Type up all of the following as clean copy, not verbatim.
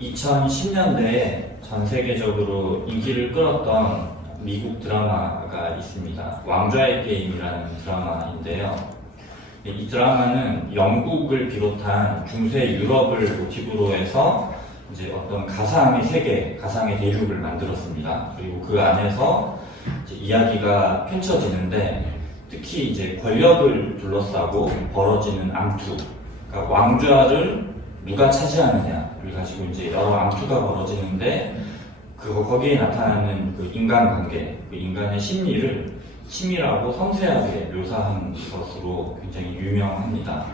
2010년대에 전 세계적으로 인기를 끌었던 미국 드라마가 있습니다. 왕좌의 게임이라는 드라마인데요. 이 드라마는 영국을 비롯한 중세 유럽을 모티브로 해서 이제 어떤 가상의 세계, 가상의 대륙을 만들었습니다. 그리고 그 안에서 이제 이야기가 펼쳐지는데 특히 이제 권력을 둘러싸고 벌어지는 암투, 그러니까 왕좌를 누가 차지하느냐를 가지고 이제 여러 암투가 벌어지는데 거기에 나타나는 그 인간관계, 그 인간의 심리를 치밀하고 섬세하게 묘사한 것으로 굉장히 유명합니다.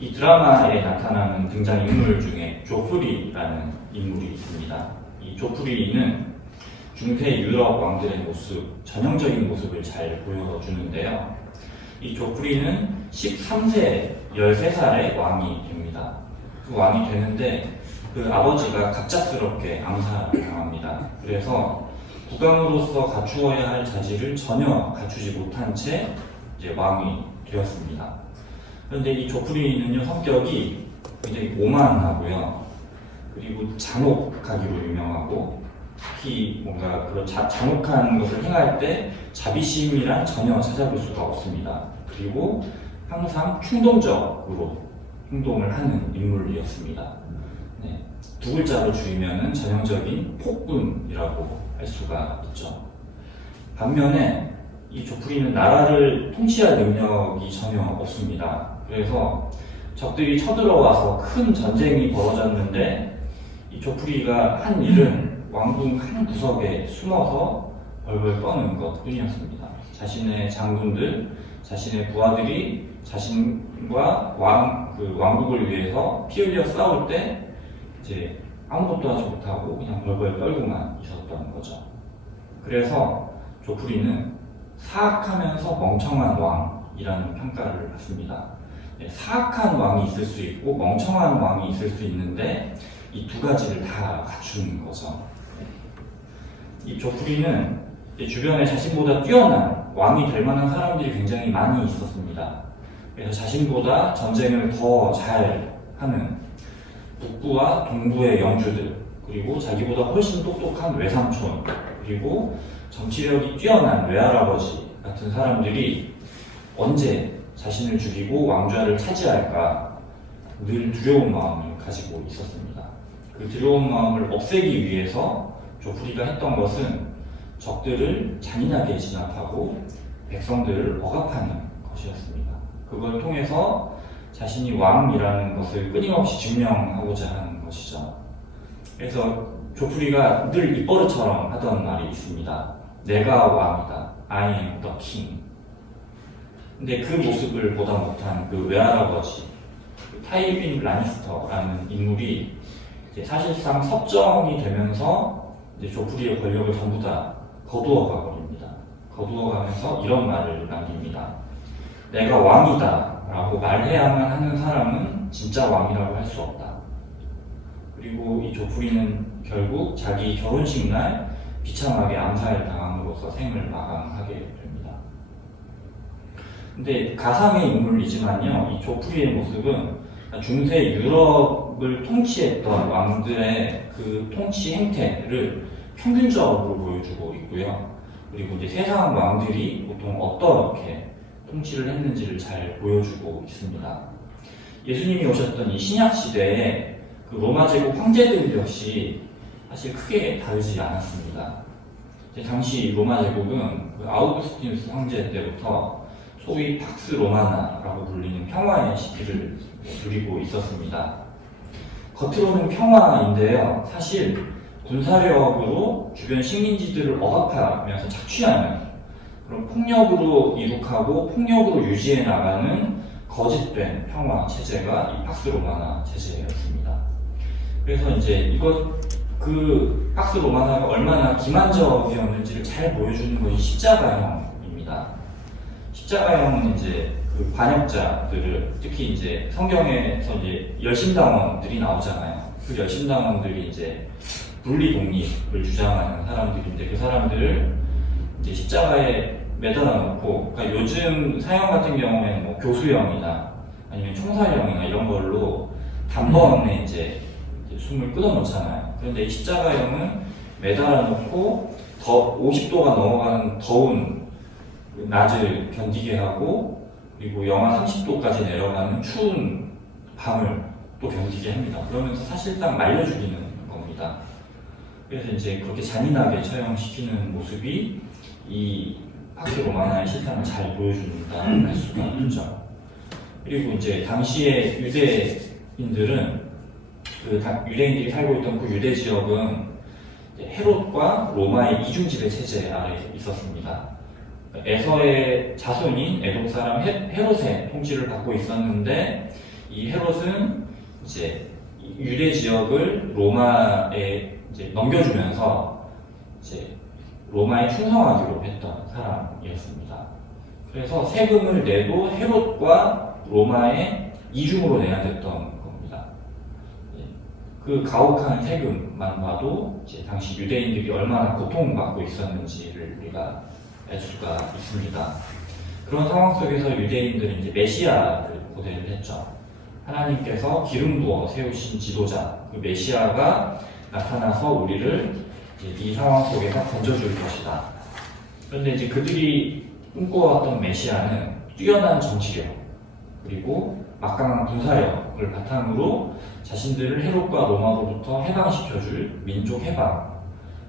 이 드라마에 나타나는 등장인물 중에 조프리라는 인물이 있습니다. 이 조프리는 중세 유럽 왕들의 모습, 전형적인 모습을 잘 보여주는데요. 이 조프리는 13세, 13살의 왕이 됩니다. 그 왕이 되는데 그 아버지가 갑작스럽게 암살을 당합니다. 그래서 국왕으로서 갖추어야 할 자질을 전혀 갖추지 못한 채 이제 왕이 되었습니다. 그런데 이 조프리는요, 성격이 굉장히 오만하고요. 그리고 잔혹하기로 유명하고, 특히 뭔가 그런 잔혹한 것을 행할 때 자비심이란 전혀 찾아볼 수가 없습니다. 그리고 항상 충동적으로 행동을 하는 인물이었습니다. 네. 두 글자로 줄이면은 전형적인 폭군이라고 할 수가 있죠. 반면에 이 조프리는 나라를 통치할 능력이 전혀 없습니다. 그래서 적들이 쳐들어와서 큰 전쟁이 벌어졌는데 이 조프리가 한 일은 왕궁 한 구석에 숨어서 벌벌 떠는 것 뿐이었습니다. 자신의 장군들, 자신의 부하들이 자신과 왕국을 위해서 피 흘려 싸울 때 이제 아무것도 하지 못하고 그냥 벌벌 떨고만 있었던 거죠. 그래서 조프리는 사악하면서 멍청한 왕이라는 평가를 받습니다. 사악한 왕이 있을 수 있고 멍청한 왕이 있을 수 있는데 이 두 가지를 다 갖춘 거죠. 이 조프리는 주변에 자신보다 뛰어난 왕이 될 만한 사람들이 굉장히 많이 있었습니다. 그래서 자신보다 전쟁을 더 잘하는 북부와 동부의 영주들, 그리고 자기보다 훨씬 똑똑한 외삼촌, 그리고 정치력이 뛰어난 외할아버지 같은 사람들이 언제 자신을 죽이고 왕좌를 차지할까 늘 두려운 마음을 가지고 있었습니다. 그 두려운 마음을 없애기 위해서 조프리가 했던 것은 적들을 잔인하게 진압하고 백성들을 억압하는 것이었습니다. 그걸 통해서 자신이 왕이라는 것을 끊임없이 증명하고자 하는 것이죠. 그래서 조프리가 늘 입버릇처럼 하던 말이 있습니다. 내가 왕이다. I am the king. 근데 그 모습을 보다 못한 그 외할아버지, 타이윈 라니스터라는 인물이 이제 사실상 섭정이 되면서 이제 조프리의 권력을 전부 다 거두어가 버립니다. 거두어가면서 이런 말을 남깁니다. 내가 왕이다 라고 말해야만 하는 사람은 진짜 왕이라고 할 수 없다. 그리고 이 조프리는 결국 자기 결혼식 날 비참하게 암살당함으로써 생을 마감하게 됩니다. 근데 가상의 인물이지만요, 이 조프리의 모습은 중세 유럽을 통치했던 왕들의 그 통치 행태를 평균적으로 보여주고 있고요. 그리고 이제 세상 왕들이 보통 어떻게 통치를 했는지를 잘 보여주고 있습니다. 예수님이 오셨던 이 신약 시대에 그 로마 제국 황제들 역시 사실 크게 다르지 않았습니다. 당시 로마 제국은 그 아우구스티누스 황제 때부터 소위 팍스 로마나라고 불리는 평화의 시기를 누리고 있었습니다. 겉으로는 평화인데요, 사실 군사력으로 주변 식민지들을 억압하면서 착취하는 그런 폭력으로 이룩하고 폭력으로 유지해 나가는 거짓된 평화 체제가 이 팍스 로마나 체제였습니다. 그래서 이제 그 팍스 로마나가 얼마나 기만적이었는지를 잘 보여주는 것이 십자가형입니다. 십자가형은 이제 그 반역자들을, 특히 이제 성경에서 이제 열심당원들이 나오잖아요. 그 열심당원들이 이제 분리 독립을 주장하는 사람들인데 그 사람들을 이제 십자가에 매달아 놓고, 그러니까 요즘 사형 같은 경우에는 뭐 교수형이나 아니면 총살형이나 이런 걸로 단번에 이제 숨을 끊어놓잖아요. 그런데 이 십자가형은 매달아 놓고 더 50도가 넘어가는 더운 낮을 견디게 하고, 그리고 영하 30도까지 내려가는 추운 밤을 또 견디게 합니다. 그러면서 사실상 말려 죽이는 겁니다. 그래서 이제 그렇게 잔인하게 처형시키는 모습이 이 파크 로마나의 실상을 잘 보여준다 할 수가 있죠. 그리고 이제 당시에 유대인들은 유대인들이 살고 있던 그 유대 지역은 헤롯과 로마의 이중지배 체제 아래 있었습니다. 에서의 자손인 에돔 사람 헤롯의 통치를 받고 있었는데, 이 헤롯은 이제 유대 지역을 로마에 이제 넘겨주면서 이제 로마에 충성하기로 했던 사람이었습니다. 그래서 세금을 내도 헤롯과 로마에 이중으로 내야 됐던 겁니다. 그 가혹한 세금만 봐도 이제 당시 유대인들이 얼마나 고통받고 있었는지를 우리가 알 수가 있습니다. 그런 상황 속에서 유대인들은 이제 메시아를 고대를 했죠. 하나님께서 기름 부어 세우신 지도자, 그 메시아가 나타나서 우리를 이제 이 상황 속에서 건져줄 것이다. 그런데 이제 그들이 꿈꿔왔던 메시아는 뛰어난 정치력, 그리고 막강한 군사력을 바탕으로 자신들을 헤롯과 로마로부터 해방시켜줄 민족 해방,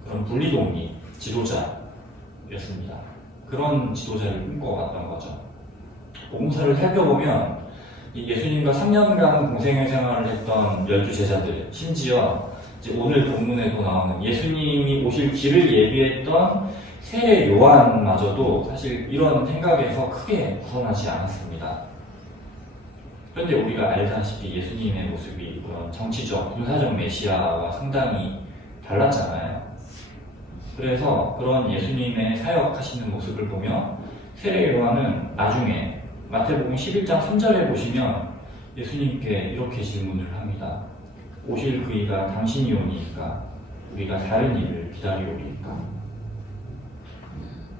그런 분리독립 지도자였습니다. 그런 지도자를 꿈꿔왔던 거죠. 복음서를 살펴보면 예수님과 3년간 공생애 생활을 했던 12제자들, 심지어 이제 오늘 본문에도 나오는 예수님이 오실 길을 예비했던 세례 요한마저도 사실 이런 생각에서 크게 벗어나지 않았습니다. 그런데 우리가 알다시피 예수님의 모습이 그런 정치적, 군사적 메시아와 상당히 달랐잖아요. 그래서 그런 예수님의 사역하시는 모습을 보며 세례 요한은 나중에 마태복음 11장 3절에 보시면 예수님께 이렇게 질문을 합니다. 오실 그이가 당신이 오니까 우리가 다른 일을 기다리오리까?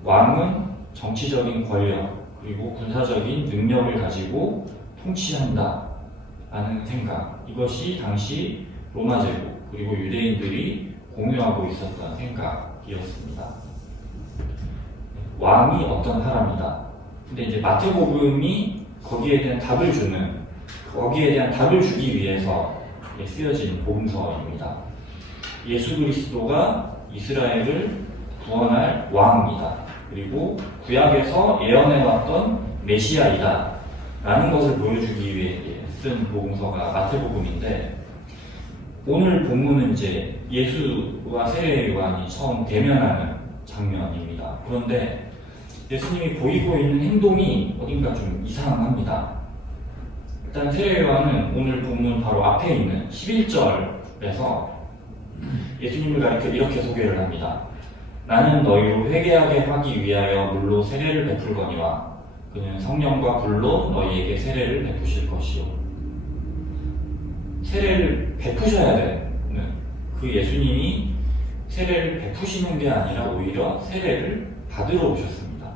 왕은 정치적인 권력 그리고 군사적인 능력을 가지고 통치한다 라는 생각, 이것이 당시 로마 제국 그리고 유대인들이 공유하고 있었던 생각이었습니다. 왕이 어떤 사람이다. 근데 이제 마태복음이 거기에 대한 답을 주기 위해서 쓰여진 복음서입니다. 예수 그리스도가 이스라엘을 구원할 왕입니다. 그리고 구약에서 예언해왔던 메시아이다 라는 것을 보여주기 위해 쓴 복음서가 마태복음인데, 오늘 본문은 이제 예수와 세례 요한이 처음 대면하는 장면입니다. 그런데 예수님이 보이고 있는 행동이 어딘가 좀 이상합니다. 일단 세례 요한은 오늘 본문 바로 앞에 있는 11절에서 예수님을 가리켜 이렇게 소개를 합니다. 나는 너희로 회개하게 하기 위하여 물로 세례를 베풀거니와 그는 성령과 불로 너희에게 세례를 베푸실 것이요. 세례를 베푸셔야 되는 그 예수님이 세례를 베푸시는 게 아니라 오히려 세례를 받으러 오셨습니다.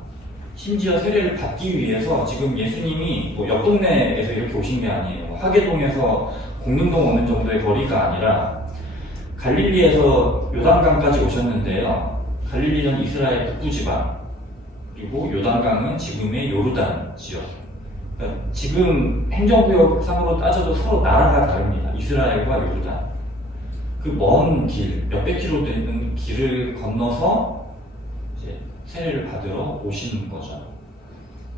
심지어 세례를 받기 위해서 지금 예수님이 옆 동네에서 이렇게 오신 게 아니에요. 하계동에서 공릉동 오는 정도의 거리가 아니라 갈릴리에서 요단강까지 오셨는데요. 갈릴리는 이스라엘 북부지방, 그리고 요단강은 지금의 요르단 지역. 그러니까 지금 행정구역상으로 따져도 서로 나라가 다릅니다. 이스라엘과 요르단. 그 먼 길, 몇백 킬로 되는 길을 건너서 이제 세례를 받으러 오시는 거죠.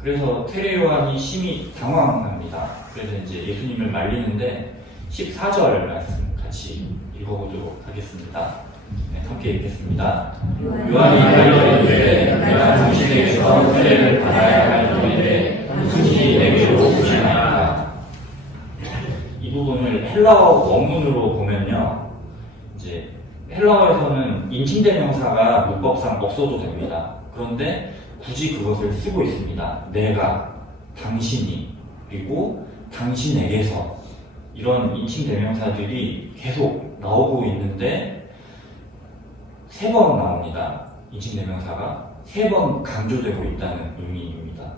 그래서 세례 요한이 심히 당황합니다. 그래서 이제 예수님을 말리는데 14절 말씀 같이 읽어보도록 하겠습니다. 네, 함께 읽겠습니다. 요한이 말려 이르되 내가 당신에게서 세례를 받아야 할 터인데 당신이 내게로 오시나이까. 이 부분을 헬라어 원문으로 보면요, 이제 헬라어에서는 인칭대명사가 문법상 없어도 됩니다. 그런데 굳이 그것을 쓰고 있습니다. 내가, 당신이, 그리고 당신에게서, 이런 인칭대명사들이 계속 나오고 있는데 3번 나옵니다. 인칭대명사가 3번 강조되고 있다는 의미입니다.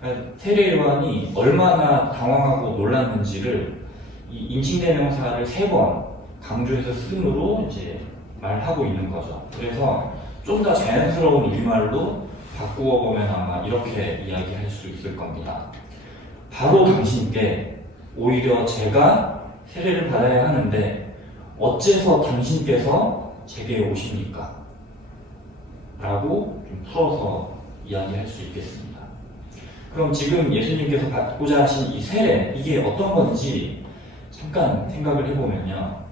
그러니까 세례 요한이 얼마나 당황하고 놀랐는지를 이 인칭대명사를 3번 강조해서 쓴으로 이제 말하고 있는 거죠. 그래서 좀 더 자연스러운 우리말로 바꾸어 보면 아마 이렇게 이야기할 수 있을 겁니다. 바로 당신께 오히려 제가 세례를 받아야 하는데 어째서 당신께서 제게 오십니까? 라고 좀 풀어서 이야기할 수 있겠습니다. 그럼 지금 예수님께서 받고자 하신 이 세례, 이게 어떤 건지 잠깐 생각을 해보면요.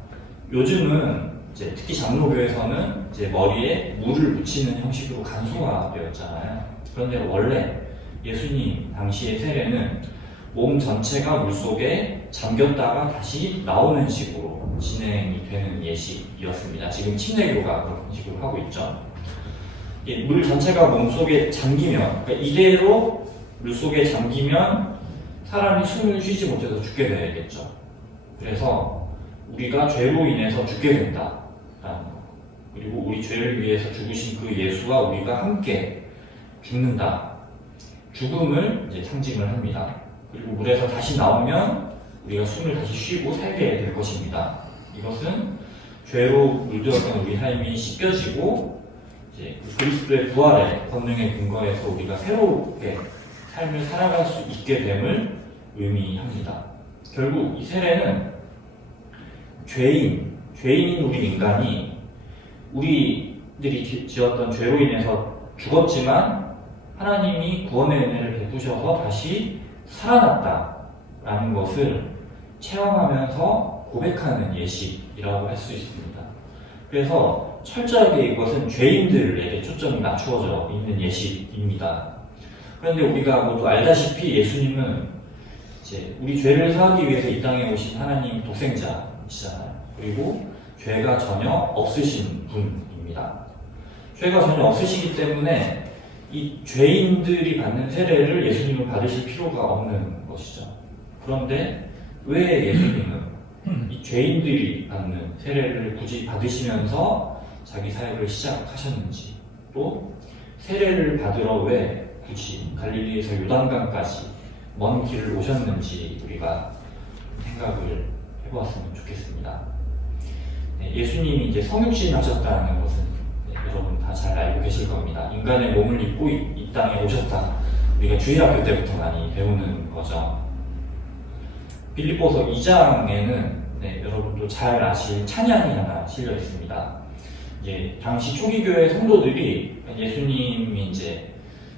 요즘은 이제 특히 장로교에서는 이제 머리에 물을 묻히는 형식으로 간소화되었잖아요. 그런데 원래 예수님 당시의 세례는 몸 전체가 물속에 잠겼다가 다시 나오는 식으로 진행이 되는 예식이었습니다. 지금 침례교가 그런 식으로 하고 있죠. 물 전체가 몸속에 잠기면, 그러니까 이대로 물속에 잠기면 사람이 숨을 쉬지 못해서 죽게 되겠죠. 그래서 우리가 죄로 인해서 죽게 된다라는 거. 그리고 우리 죄를 위해서 죽으신 그 예수와 우리가 함께 죽는다. 죽음을 이제 상징을 합니다. 그리고 물에서 다시 나오면 우리가 숨을 다시 쉬고 살게 될 것입니다. 이것은 죄로 물들었던 우리 삶이 씻겨지고 이제 그리스도의 부활의 권능에 근거해서 우리가 새롭게 삶을 살아갈 수 있게 됨을 의미합니다. 결국 이 세례는 죄인인 우리 인간이 우리들이 지었던 죄로 인해서 죽었지만 하나님이 구원의 은혜를 베푸셔서 다시 살아났다라는 것을 체험하면서 고백하는 예식이라고 할 수 있습니다. 그래서 철저하게 이것은 죄인들에게 초점이 맞추어져 있는 예식입니다. 그런데 우리가 모두 알다시피 예수님은 이제 우리 죄를 사하기 위해서 이 땅에 오신 하나님 독생자이시잖아요. 그리고 죄가 전혀 없으신 분입니다. 죄가 전혀 없으시기 때문에 이 죄인들이 받는 세례를 예수님은 받으실 필요가 없는 것이죠. 그런데 왜 예수님은 이 죄인들이 받는 세례를 굳이 받으시면서 자기 사역을 시작하셨는지, 또 세례를 받으러 왜 굳이 갈릴리에서 요단강까지 먼 길을 오셨는지 우리가 생각을 해보았으면 좋겠습니다. 예수님이 이제 성육신 하셨다는 것은 여러분 다 잘 알고 계실 겁니다. 인간의 몸을 입고 이 땅에 오셨다. 우리가 주일학교 때부터 많이 배우는 거죠. 빌립보서 2장에는 여러분도 잘 아실 찬양이 하나 실려 있습니다. 당시 초기교회 성도들이 예수님이 이제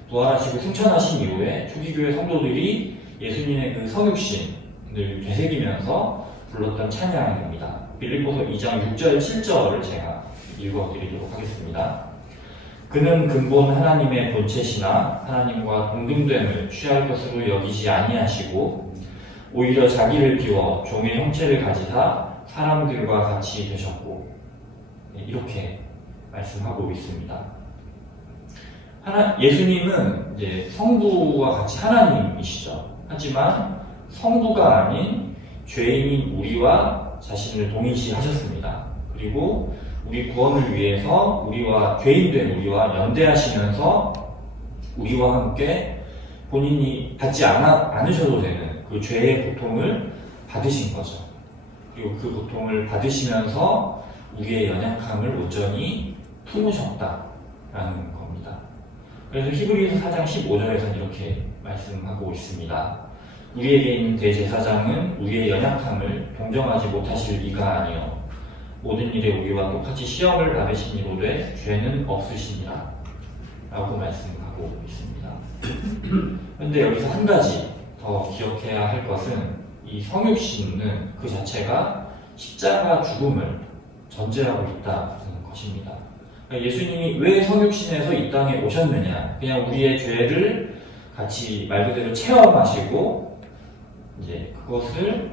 부활하시고 승천하신 이후에 초기교회 성도들이 예수님의 그 성육신을 되새기면서 불렀던 찬양입니다. 빌립보서 2장 6절, 7절을 제가 읽어드리도록 하겠습니다. 그는 근본 하나님의 본체시나 하나님과 동등됨을 취할 것으로 여기지 아니하시고 오히려 자기를 비워 종의 형체를 가지사 사람들과 같이 되셨고, 이렇게 말씀하고 있습니다. 예수님은 이제 성부와 같이 하나님이시죠. 하지만 성부가 아닌 죄인인 우리와 자신을 동일시하셨습니다. 그리고 우리 구원을 위해서 우리와 죄인된 우리와 연대하시면서 우리와 함께 본인이 받지 않으셔도 되는 그 죄의 고통을 받으신 거죠. 그리고 그 고통을 받으시면서 우리의 연약함을 온전히 품으셨다라는 겁니다. 그래서 히브리서 4장 15절에서는 이렇게 말씀하고 있습니다. 우리에게 있는 대제사장은 우리의 연약함을 동정하지 못하실 이가 아니요 모든 일에 우리와 똑같이 시험을 받으신 이로되 죄는 없으시니라 라고 말씀하고 있습니다. 그런데 여기서 한 가지 더 기억해야 할 것은 이 성육신은 그 자체가 십자가 죽음을 전제하고 있다는 것입니다. 그러니까 예수님이 왜 성육신에서 이 땅에 오셨느냐, 그냥 우리의 죄를 같이 말 그대로 체험하시고 이제 그것을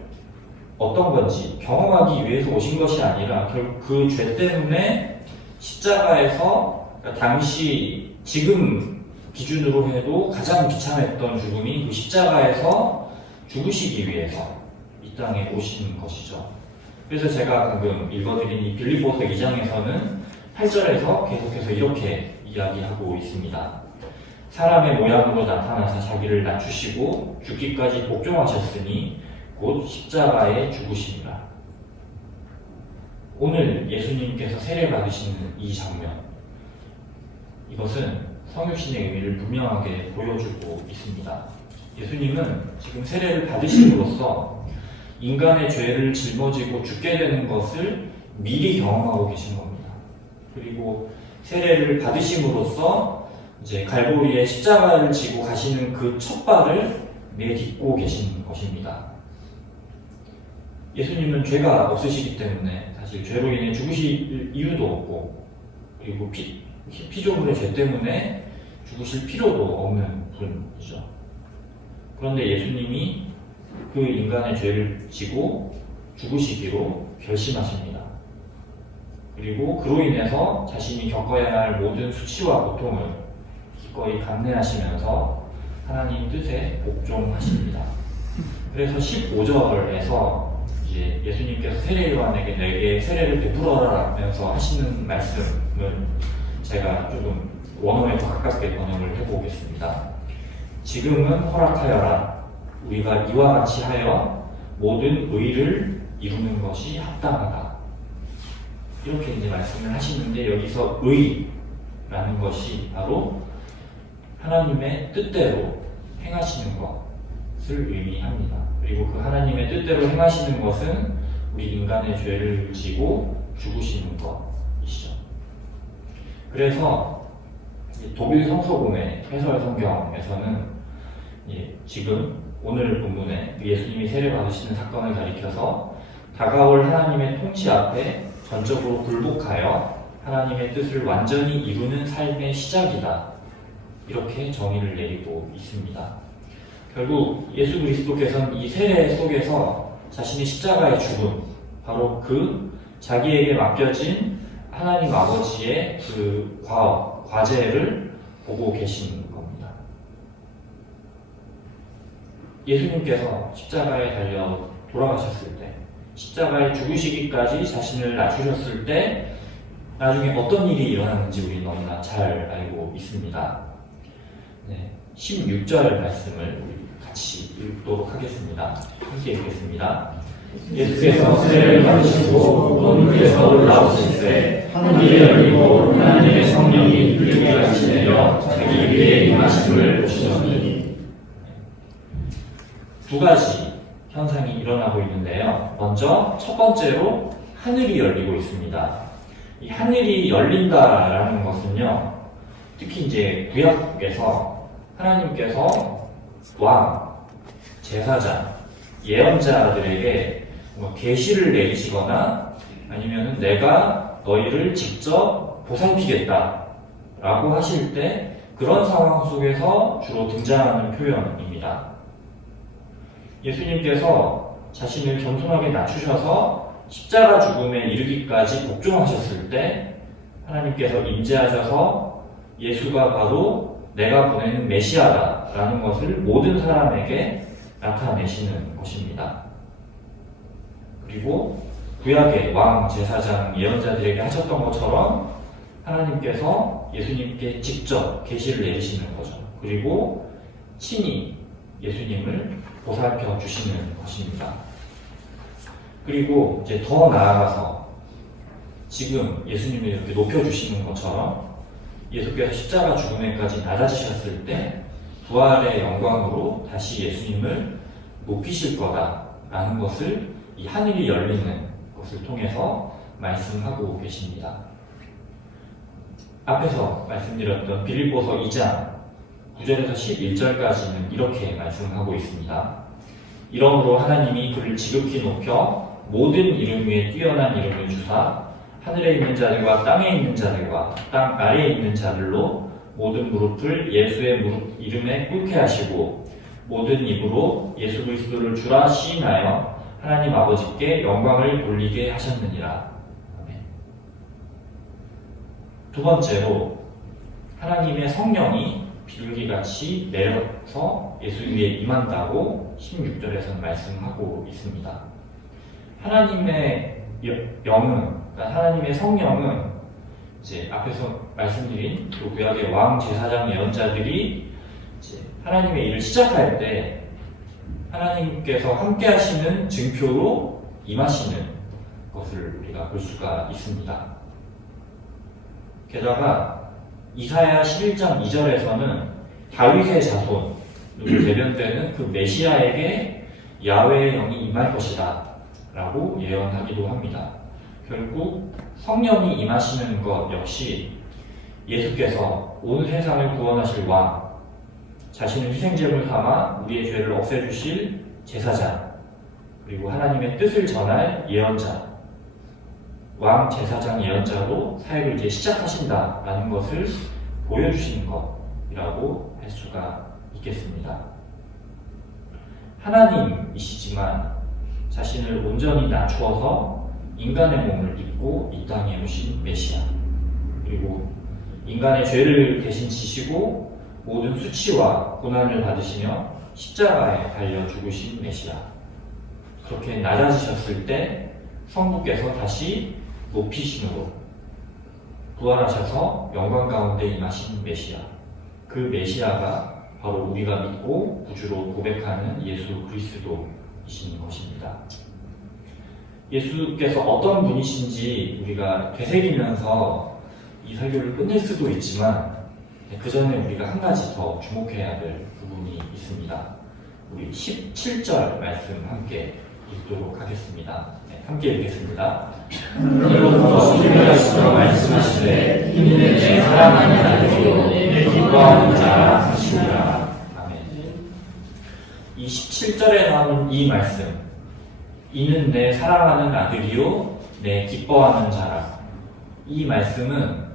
어떤 건지 경험하기 위해서 오신 것이 아니라 결국 그 죄 때문에 십자가에서, 그러니까 당시 지금 기준으로 해도 가장 비참했던 죽음이 그 십자가에서 죽으시기 위해서 이 땅에 오신 것이죠. 그래서 제가 방금 읽어드린 이 빌립보서 2장에서는 8절에서 계속해서 이렇게 이야기하고 있습니다. 사람의 모양으로 나타나서 자기를 낮추시고 죽기까지 복종하셨으니 곧 십자가에 죽으시니라. 오늘 예수님께서 세례 받으시는 이 장면, 이것은 성육신의 의미를 분명하게 보여주고 있습니다. 예수님은 지금 세례를 받으심으로써 인간의 죄를 짊어지고 죽게 되는 것을 미리 경험하고 계신 겁니다. 그리고 세례를 받으심으로써 이제 갈보리에 십자가를 지고 가시는 그 첫 발을 내딛고 계신 것입니다. 예수님은 죄가 없으시기 때문에 사실 죄로 인해 죽으실 이유도 없고, 그리고 피조물의 죄 때문에 죽으실 필요도 없는 분이죠. 그런데 예수님이 그 인간의 죄를 지고 죽으시기로 결심하십니다. 그리고 그로 인해서 자신이 겪어야 할 모든 수치와 고통을 기꺼이 감내하시면서 하나님 뜻에 복종하십니다. 그래서 15절에서 이제 예수님께서 세례 요한에게 내게 세례를 베풀어라면서 하시는 말씀을 제가 조금 원어에 더 가깝게 번역을 해보겠습니다. 지금은 허락하여라. 우리가 이와 같이 하여 모든 의를 이루는 것이 합당하다. 이렇게 이제 말씀을 하시는데, 여기서 의라는 것이 바로 하나님의 뜻대로 행하시는 것을 의미합니다. 그리고 그 하나님의 뜻대로 행하시는 것은 우리 인간의 죄를 지고 죽으시는 것이죠. 그래서 독일 성서공회 해설 성경에서는 지금 오늘 본문에 예수님이 세례 받으시는 사건을 가리켜서 다가올 하나님의 통치 앞에 전적으로 굴복하여 하나님의 뜻을 완전히 이루는 삶의 시작이다. 이렇게 정의를 내리고 있습니다. 결국 예수 그리스도께서는 이 세례 속에서 자신의 십자가의 죽음, 바로 그 자기에게 맡겨진 하나님 아버지의 그 과제를 보고 계신 겁니다. 예수님께서 십자가에 달려 돌아가셨을 때, 십자가에 죽으시기까지 자신을 낮추셨을 때 나중에 어떤 일이 일어났는지 우리 너무나 잘 알고 있습니다. 16절 말씀을 같이 읽도록 하겠습니다. 함께 읽겠습니다. 예수께서 세례를 받으시고 온 위에서 올라오실 때 하늘이 열리고 하나님의 성령이 비둘기같이 내려 자기 위에 임하심을 보시더니, 두 가지 현상이 일어나고 있는데요. 먼저 첫 번째로 하늘이 열리고 있습니다. 이 하늘이 열린다라는 것은요, 특히 이제 구약에서 하나님께서 왕, 제사장, 예언자들에게 계시를 내리시거나 아니면 내가 너희를 직접 보살피겠다 라고 하실 때 그런 상황 속에서 주로 등장하는 표현입니다. 예수님께서 자신을 겸손하게 낮추셔서 십자가 죽음에 이르기까지 복종하셨을 때 하나님께서 임재하셔서 예수가 바로 내가 보내는 메시아다라는 것을 모든 사람에게 나타내시는 것입니다. 그리고 구약의 왕, 제사장, 예언자들에게 하셨던 것처럼 하나님께서 예수님께 직접 계시를 내리시는 거죠. 그리고 친히 예수님을 보살펴 주시는 것입니다. 그리고 이제 더 나아가서 지금 예수님을 이렇게 높여주시는 것처럼 예수께서 십자가 죽음에까지 낮아지셨을 때 부활의 영광으로 다시 예수님을 높이실 거다라는 것을 이 하늘이 열리는 것을 통해서 말씀하고 계십니다. 앞에서 말씀드렸던 빌립보서 2장 9절에서 11절까지는 이렇게 말씀하고 있습니다. 이러므로 하나님이 그를 지극히 높여 모든 이름 위에 뛰어난 이름을 주사 하늘에 있는 자들과 땅에 있는 자들과 땅 아래에 있는 자들로 모든 무릎을 예수의 무릎 이름에 꿇게 하시고 모든 입으로 예수 그리스도를 주라 시인하여 하나님 아버지께 영광을 돌리게 하셨느니라. 두 번째로 하나님의 성령이 비둘기같이 내려서 예수 위에 임한다고 16절에서는 말씀하고 있습니다. 하나님의 영은, 그러니까 하나님의 성령은 이제 앞에서 말씀드린 그 구약의 왕, 제사장, 예언자들이 이제 하나님의 일을 시작할 때 하나님께서 함께 하시는 증표로 임하시는 것을 우리가 볼 수가 있습니다. 게다가 이사야 11장 2절에서는 다윗의 자손으로 대변되는 그 메시아에게 야훼의 영이 임할 것이다 라고 예언하기도 합니다. 결국 성령이 임하시는 것 역시 예수께서 온 세상을 구원하실 왕, 자신을 희생제물 삼아 우리의 죄를 없애주실 제사장, 그리고 하나님의 뜻을 전할 예언자, 왕, 제사장, 예언자로 사역을 이제 시작하신다라는 것을 보여주시는 것이라고 할 수가 있겠습니다. 하나님이시지만 자신을 온전히 낮추어서 인간의 몸을 입고 이 땅에 오신 메시아, 그리고 인간의 죄를 대신 지시고 모든 수치와 고난을 받으시며 십자가에 달려 죽으신 메시아. 그렇게 낮아지셨을 때 성부께서 다시 높이심으로 부활하셔서 영광 가운데 임하신 메시아. 그 메시아가 바로 우리가 믿고 구주로 고백하는 예수 그리스도이신 것입니다. 예수께서 어떤 분이신지 우리가 되새기면서 이 설교를 끝낼 수도 있지만 그 전에 우리가 한 가지 더 주목해야 될 부분이 있습니다. 우리 17절 말씀 함께 읽도록 하겠습니다. 함께 읽겠습니다. 그로부터 주님의 말씀으로 말씀하시되 이는 내 사랑하는 아들이요 내 기뻐하는 자라 하시니라. 아멘. 이 17절에 나오는 이 말씀, 이는 내 사랑하는 아들이요 내 기뻐하는 자라. 이 말씀은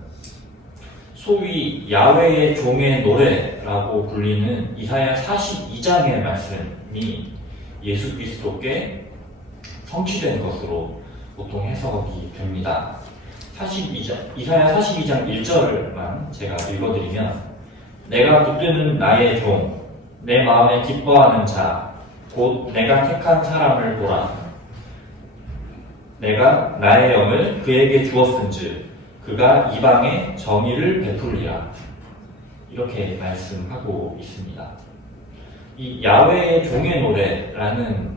소위 야훼의 종의 노래라고 불리는 이사야 42장의 말씀이 예수 그리스도께 성취된 것으로 보통 해석이 됩니다. 이사야 42장 1절만 제가 읽어드리면 내가 붙드는 나의 종, 내 마음에 기뻐하는 자, 곧 내가 택한 사람을 보라. 내가 나의 영을 그에게 주었은즉 그가 이방에 정의를 베풀리라. 이렇게 말씀하고 있습니다. 이 야훼의 종의 노래라는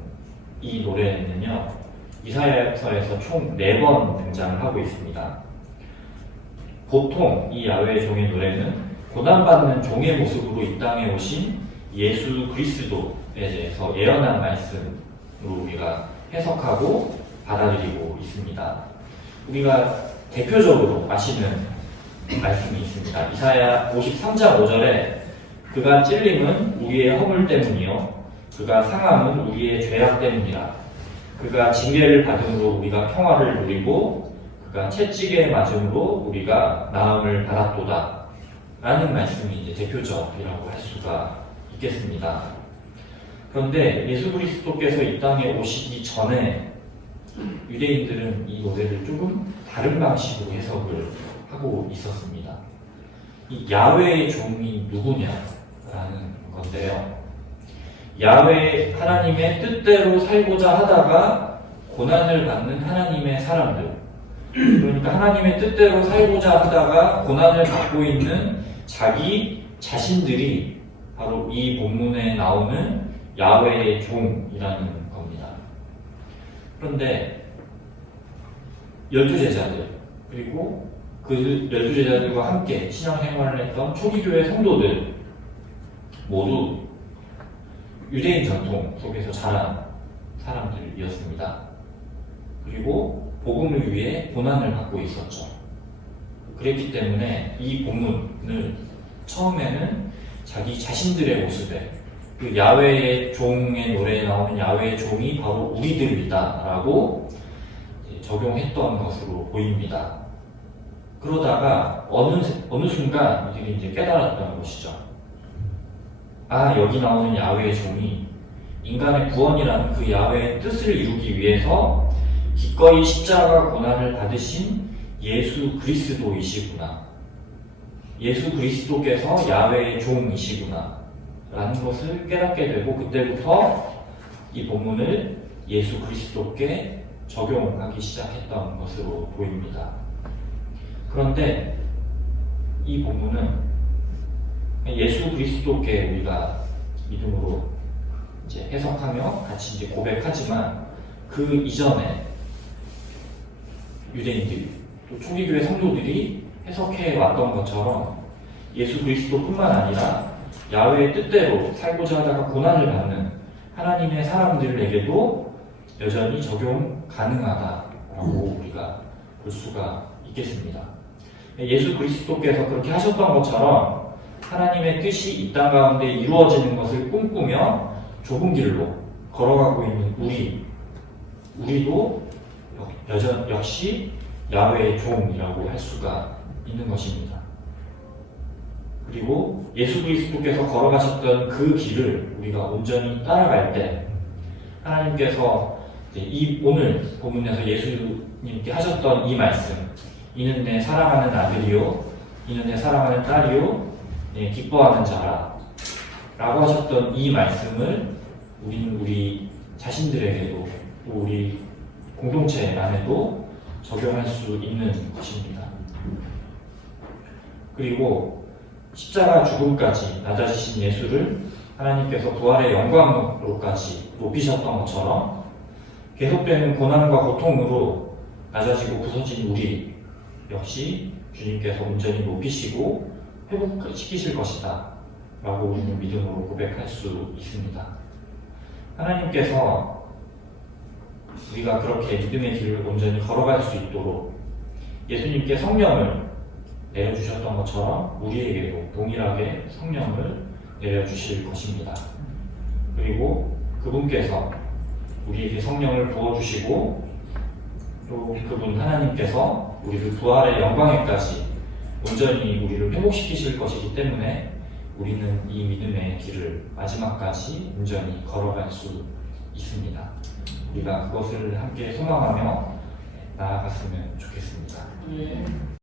이 노래는요, 이사야서에서 총 4번 등장하고 있습니다. 보통 이 야훼의 종의 노래는 고난받는 종의 모습으로 이 땅에 오신 예수 그리스도에 대해서 예언한 말씀으로 우리가 해석하고 받아들이고 있습니다. 우리가 대표적으로 아시는 말씀이 있습니다. 이사야 53장 5절에 그가 찔림은 우리의 허물 때문이요 그가 상함은 우리의 죄악 때문이라. 그가 징계를 받음으로 우리가 평화를 누리고 그가 채찍에 맞음으로 우리가 나음을 받았도다 라는 말씀이 이제 대표적이라고 할 수가 있겠습니다. 그런데 예수 그리스도께서 이 땅에 오시기 전에 유대인들은 이 노래를 조금 다른 방식으로 해석을 하고 있었습니다. 이 야훼의 종이 누구냐라는 건데요. 야훼 하나님의 뜻대로 살고자 하다가 고난을 받는 하나님의 사람들, 그러니까 하나님의 뜻대로 살고자 하다가 고난을 받고 있는 자기 자신들이 바로 이 본문에 나오는 야훼의 종이라는 겁니다. 그런데 12제자들 그리고 그 12제자들과 함께 신앙생활을 했던 초기교회 성도들 모두 유대인 전통 속에서 자란 사람들이었습니다. 그리고 복음을 위해 고난을 받고 있었죠. 그랬기 때문에 이 본문을 처음에는 자기 자신들의 모습에 그 야훼의 종의 노래에 나오는 야훼의 종이 바로 우리들이다 라고 적용했던 것으로 보입니다. 그러다가 어느 순간 이들이 이제 깨달았다는 것이죠. 아, 여기 나오는 야훼의 종이 인간의 구원이라는 그 야훼의 뜻을 이루기 위해서 기꺼이 십자가 고난을 받으신 예수 그리스도이시구나. 예수 그리스도께서 야훼의 종이시구나 라는 것을 깨닫게 되고 그때부터 이 본문을 예수 그리스도께 적용하기 시작했던 것으로 보입니다. 그런데 이 본문은 예수 그리스도께 우리가 믿음으로 이제 해석하며 같이 이제 고백하지만 그 이전에 유대인들, 또 초기교회 성도들이 해석해 왔던 것처럼 예수 그리스도뿐만 아니라 야훼의 뜻대로 살고자 하다가 고난을 받는 하나님의 사람들에게도 여전히 적용 가능하다라고 우리가 볼 수가 있겠습니다. 예수 그리스도께서 그렇게 하셨던 것처럼 하나님의 뜻이 이 땅 가운데 이루어지는 것을 꿈꾸며 좁은 길로 걸어가고 있는 우리도 역시 야훼의 종이라고 할 수가 있는 것입니다. 그리고 예수 그리스도께서 걸어가셨던 그 길을 우리가 온전히 따라갈 때 하나님께서 오늘 본문에서 예수님께 하셨던 이 말씀, 이는 내 사랑하는 아들이요 이는 내 사랑하는 딸이요 기뻐하는 자라 라고 하셨던 이 말씀을 우리는 우리 자신들에게도 또 우리 공동체 안에도 적용할 수 있는 것입니다. 그리고 십자가 죽음까지 낮아지신 예수를 하나님께서 부활의 영광으로까지 높이셨던 것처럼 계속되는 고난과 고통으로 낮아지고 부서진 우리 역시 주님께서 온전히 높이시고 회복시키실 것이다 라고 우리는 믿음으로 고백할 수 있습니다. 하나님께서 우리가 그렇게 믿음의 길을 온전히 걸어갈 수 있도록 예수님께 성령을 내려주셨던 것처럼 우리에게도 동일하게 성령을 내려주실 것입니다. 그리고 그분께서 우리에게 성령을 부어주시고 또 그분 하나님께서 우리를 부활의 영광에까지 온전히 우리를 회복시키실 것이기 때문에 우리는 이 믿음의 길을 마지막까지 온전히 걸어갈 수 있습니다. 우리가 그것을 함께 소망하며